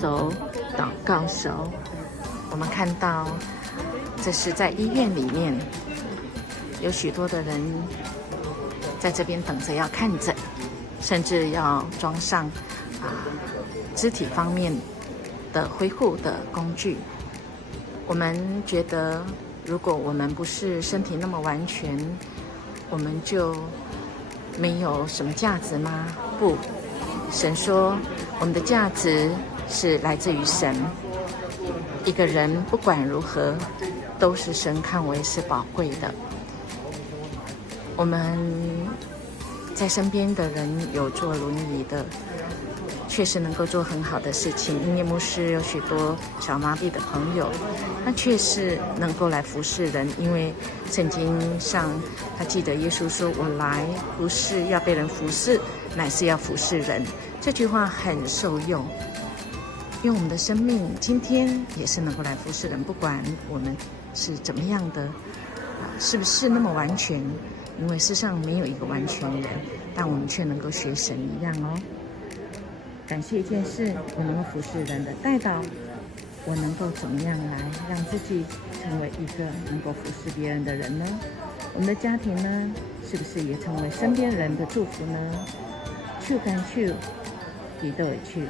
手、祷告手。我们看到，这是在医院里面，有许多的人在这边等着要看诊，甚至要装上肢体方面的恢复的工具。我们觉得，如果我们不是身体那么完全，我们就没有什么价值吗？不，神说我们的价值是来自于神。一个人不管如何，都是神看为是宝贵的。我们在身边的人有坐轮椅的，确实能够做很好的事情。因为牧师有许多小麻痹的朋友，他确实能够来服侍人。因为圣经上他记得耶稣说：“我来不是要被人服侍，乃是要服侍人。”这句话很受用。用我们的生命今天也是能够来服侍人，不管我们是怎么样的，是不是那么完全？因为世上没有一个完全人，但我们却能够学神一样哦。感谢一件事，我能够服侍人的带导，我能够怎么样来让自己成为一个能够服侍别人的人呢？我们的家庭呢，是不是也成为身边人的祝福呢？去干去，彼得而去。